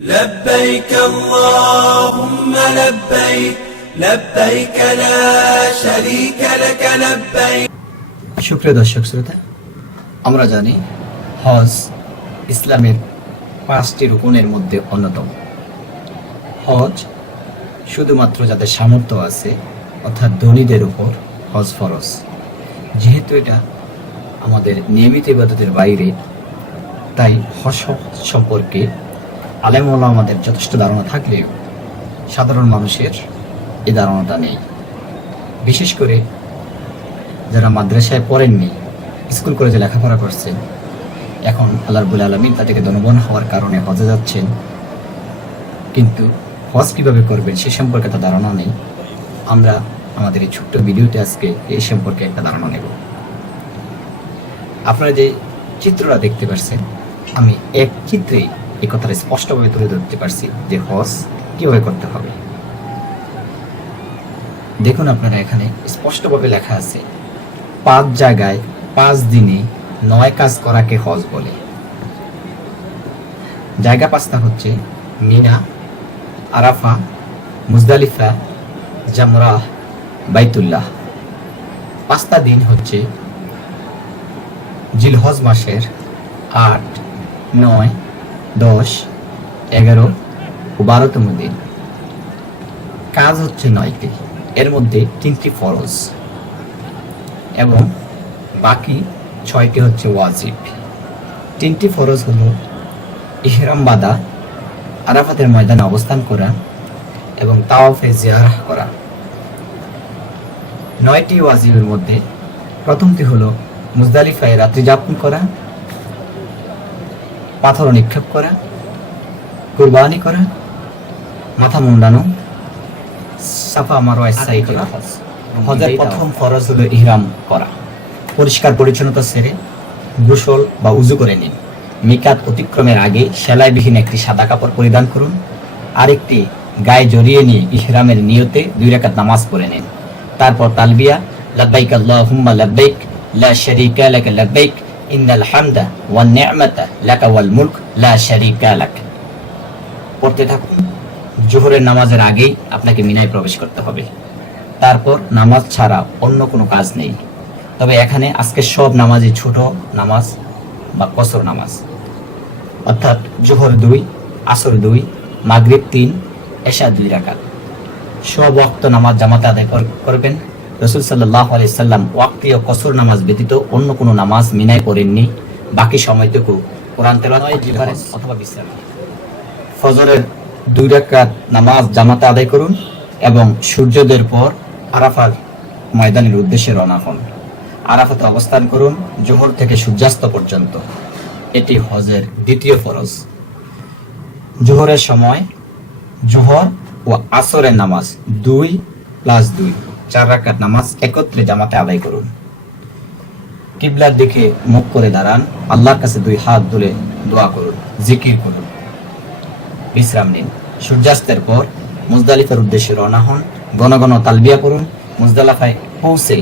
لبيك اللهم لبيك لبيك لا شريك لك لبيك। সুপ্রিয় দর্শক শ্রোতা, আমরা জানি হজ ইসলামের 5টি রুকুনের মধ্যে অন্যতম। হজ শুধুমাত্র যাদের সামর্থ্য আছে অর্থাৎ ধনীদের উপর হজ ফরজ। যেহেতু এটা আমাদের নিয়মিত ইবাদতের বাইরে, তাই হজ সম্পর্কে আলেম ওলামাদের যথেষ্ট ধারণা থাকলেও সাধারণ মানুষের এই ধারণাটা নেই। বিশেষ করে যারা মাদ্রাসায় পড়েননি, স্কুল কলেজে লেখাপড়া করছেন, এখন আল্লাহ রাব্বুল আলামিন তাদেরকে ধনবান হওয়ার কারণে হজে যাচ্ছেন, কিন্তু হজ কীভাবে করবেন সে সম্পর্কে তার ধারণা নেই। আমরা আমাদের এই ছোট্ট ভিডিওতে আজকে এই সম্পর্কে একটা ধারণা নেব। আপনারা যে চিত্রটা দেখতে পাচ্ছেন, আমি এক চিত্রে এই কথাটা স্পষ্টভাবে তুলে ধরতে পারছি যে হজ কীভাবে করতে হবে। দেখুন, আপনারা এখানে স্পষ্টভাবে লেখা আছে 5 জায়গায় 5 দিনে 9 কাজ করাকে হজ বলে। জায়গা 5টা হচ্ছে মিনা, আরাফা, মুজদালিফা, জামরাহ, বাইতুল্লাহ। 5টা দিন হচ্ছে জিলহজ মাসের 8, 9, 10, 11 ও 12তম দিন। কাজ হচ্ছে 9টি, এর মধ্যে 3টি ফরজ এবং বাকি 6টি হচ্ছে ওয়াজিব। 3টি ফরজ হলো ইহরাম বাঁধা, আরাফাতের ময়দানে অবস্থান করা এবং তাওয়াফে জিয়ারাহ করা। 9টি ওয়াজিবের মধ্যে প্রথমটি হলো মুজদালিফায় রাত্রি যাপন করা, পাথর নিক্ষেপ করা, কুরবানি করা, মাথা মুন্ডানো, সাফা মারওয়া সাই করা। হজের প্রথম ফরজ হলো ইহরাম করা। পরিষ্কার পরিচ্ছন্নতা সেরে গোসল বা উযু করে নিন। মিকাত অতিক্রমের আগে সেলাইবিহীন একটি সাদা কাপড় পরিধান করুন। আরেকটি গায়ে জড়িয়ে নিয়ে ইহরামের নিয়তে 2 রাকাত নামাজ পড়ে নিন। তারপর তালবিয়া লাব্বাইক আল্লাহুম্মা লাব্বাইক লা শারীকা লাক লাব্বাইক ইন্নাল হামদা ওয়ান নি'মাতা লাকা ওয়াল মুলক লা শারীকা লাক পড়তে থাকুন। জোহরের নামাজের আগেই আপনাকে মিনায় প্রবেশ করতে হবে। তারপর নামাজ ছাড়া অন্য কোনো কাজ নেই। তবে এখানে আজকে সব নামাজই ছোট নামাজ বা কসর নামাজ, অর্থাৎ জোহর 2, আসর 2, মাগরিব 3, এশা 2 রাকাত। সব ওয়াক্ত নামাজ জামাতে আদায় করবেন। রাসূল সাল্লাল্লাহু আলাইহি সাল্লাম ওয়াক্তি ও কসর নামাজ ব্যতীত অন্য কোনো নামাজ মিনায় পড়েননি। বাকি সময়টুকু কোরআন তেলাওয়াত অথবা বিশ্রাম। ফজরের 2 রাকাত নামাজ জামাতে আদায় করুন এবং সূর্যোদয়ের পর আরাফার ময়দানের উদ্দেশ্যে রওনা হন। আরাফাতে অবস্থান করুন জোহর থেকে সূর্যাস্ত পর্যন্ত। এটি হজের 2য় ফরজ। জোহরের সময় জোহর ও আসরের নামাজ 2 + 2 4 রাকাত নামাজ একত্রে জামাতে আদায় করুন। কিবলার দিকে মুখ করে দাঁড়ান। আল্লাহর কাছে 2 হাত তুলে দোয়া করুন, জিকির করুন, বিশ্রাম নিন। সূর্যাস্তের পর মুজদালিফার উদ্দেশ্যে রওনা হন। ঘন ঘন তালবিয়া পড়ুন। মুজদালিফায় পৌঁছে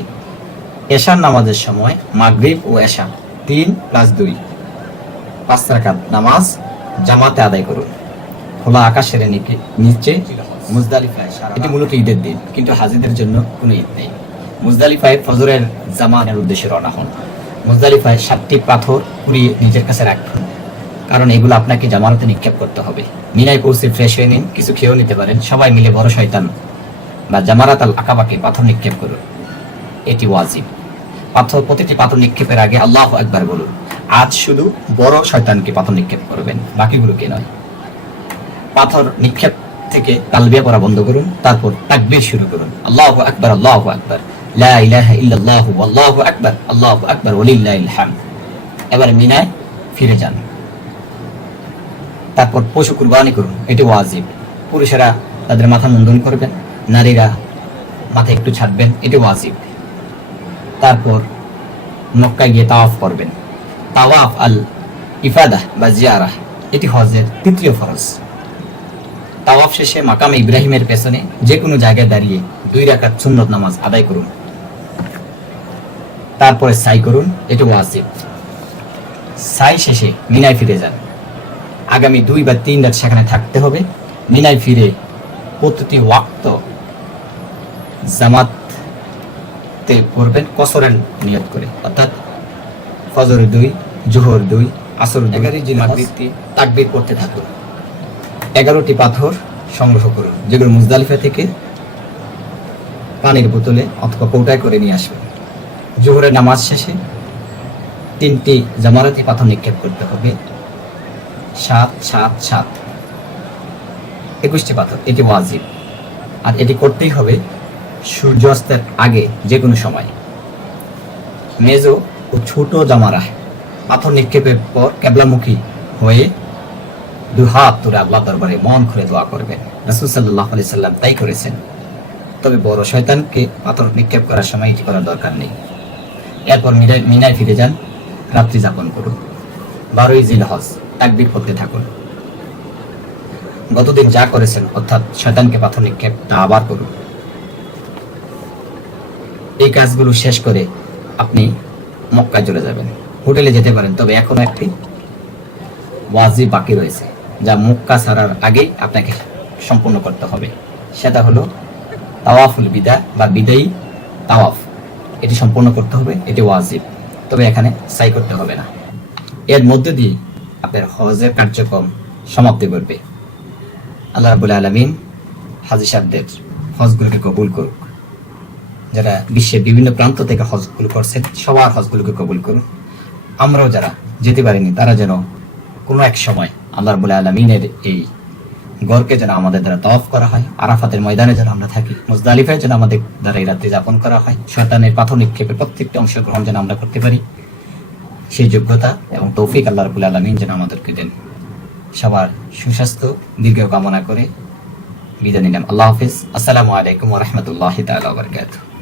এশার নামাজের সময় মাগরিব ও এশা 3 + 2 5 রাকাত নামাজ জামাতে আদায় করুন। খোলা আকাশের নিচে মুজদালিফায়। এটি মূলত ঈদের দিন, কিন্তু হাজিদের জন্য কোনো ঈদ নেই। মুজদালিফায় ফজরের জামাতের উদ্দেশ্যে রওনা হন। মুজদালিফায় 7টি পাথর কুড়িয়ে নিজের কাছে রাখুন, কারণ এগুলো আপনাকে জামাতে নিক্ষেপ করতে হবে। মিনায় পৌঁছে ফ্রেশ হয়ে নিন, কিছু খেয়েও নিতে পারেন। সবাই মিলে বড় শয়তান বা জামারাত আল আকাবাকে পাথর নিক্ষেপ করুন। এটি ওয়াজিব। প্রতিটি পাথর নিক্ষেপের আগে আল্লাহু আকবার বলুন। আজ শুধু বড় শয়তানকে পাথর নিক্ষেপ করবেন, বাকিগুলোকে নয়। পাথর নিক্ষেপ থেকে তালবিয়া পড়া বন্ধ করুন। তারপর তাকবীর শুরু করুন। আল্লাহু আকবার, আল্লাহু আকবার, লা ইলাহা ইল্লাল্লাহু আল্লাহু আকবার, আল্লাহু আকবার ওয়ালিল্লাহিল হামদ। এবার মিনায় ফিরে যান। তারপর পশু কুরবানি করুন। এটি ওয়াজিব। পুরুষেরা তাদের মাথা মুন্ডন করবেন, নারীরা মাথা একটু ছাড়বেন, এটি ওয়াজিব। তারপর মক্কায় গিয়ে তাওয়াফ করবেন। তাওয়াফ আল ইফাদাহ বা জিয়ারাহ, এটি হজের 3য় ফরজ। তাওয়াফ শেষে মাকামে ইব্রাহিমের পেছনে যে কোনো জায়গায় দাঁড়িয়ে 2 রাকাত সুন্নত নামাজ আদায় করুন। তারপরে সাই করুন, এটি ওয়াজিব। সাই শেষে মিনায় ফিরে যান। আগামী 2 বা 3 রাত সেখানে থাকতে হবে। মিনায় ফিরে প্রতিটি ওয়াক্ত জামাতে পড়বেন কসরের নিয়ত করে, অর্থাৎ ফজর 2, জোহর 2, আসর 2, মাগরিব 3 তাকবীর করতে থাকুন। 11টি পাথর সংগ্রহ করুন, যেগুলো মুজদালিফা থেকে পানির বোতলে অথবা কৌটায় করে নিয়ে আসবেন। জোহরের নামাজ শেষে 3টি জামারাতি পাথর নিক্ষেপ করতে হবে। 7, 7, 7, 21টি পাথর। এটি ওয়াজিব, আর এটি করতেই হবে সূর্যাস্তের আগে যে কোনো সময়। মেজো ও ছোট জামারা পাথর নিক্ষেপের পর কেবলামুখী হয়ে 2 হাত তুলে আল্লাহ দরবারে মন খুলে দোয়া করবেন। রাসূল সাল্লাল্লাহু আলাইহি সাল্লাম তাই করেছেন। তবে বড় শয়তানকে পাথর নিক্ষেপ করার সময় এটি করার দরকার নেই। এরপর মিনায় ফিরে যান, রাত্রি যাপন করুন। 12ই জিলহজ তাকবীর করতে থাকুন। গতদিন যা করেছেন অর্থাৎ শয়তানকে পাথর নিক্ষেপ তা আবার করুন। এই কাজগুলো শেষ করে আপনি মক্কায় চলে যাবেন। হোটেলে যেতে পারেন, তবে এখনো একটি ওয়াজিব বাকি রয়েছে, যা মক্কা ছাড়ার আগেই আপনাকে সম্পূর্ণ করতে হবে। সেটা হলো তাওয়াফুল বিদা বা বিদায়ী তাওয়াফ। এটি সম্পূর্ণ করতে হবে, এটি ওয়াজিব, তবে এখানে সাই করতে হবে না। এর মধ্যে দিয়ে আপনার হজের কার্যক্রম সমাপ্তি করবে। আল্লাহ রাব্বুল আলামিন হাজী সাহেবদের হজগুলোকে কবুল করুক। যারা বিশ্বের বিভিন্ন প্রান্ত থেকে হজগুলো করছেন, সবার হজগুলোকে কবুল করুন। আমরাও যারা যেতে পারিনি, তারা যেন কোনো এক সময় আল্লাহ রাব্বুল আলামিনের এই গড়কে যেন আমাদের দ্বারা তাওয়াফ করা হয়, আরাফাতের ময়দানে যেন আমরা থাকি, মুজদালিফায় যেন আমাদের দ্বারা এই রাত্রি যাপন করা হয়, শয়তানের পাথর নিক্ষেপের প্রত্যেকটি অংশগ্রহণ যেন আমরা করতে পারি, সেই যোগ্যতা এবং তৌফিক আল্লাহ রাব্বুল আলামিন যেন আমাদেরকে দেন। সবার সুস্বাস্থ্য দীর্ঘ কামনা করে বিদায় নিলাম। আল্লাহ হাফিজ। আসসালামু আলাইকুম ওয়া রাহমাতুল্লাহি তাআলা ওয়া বারাকাতুহু।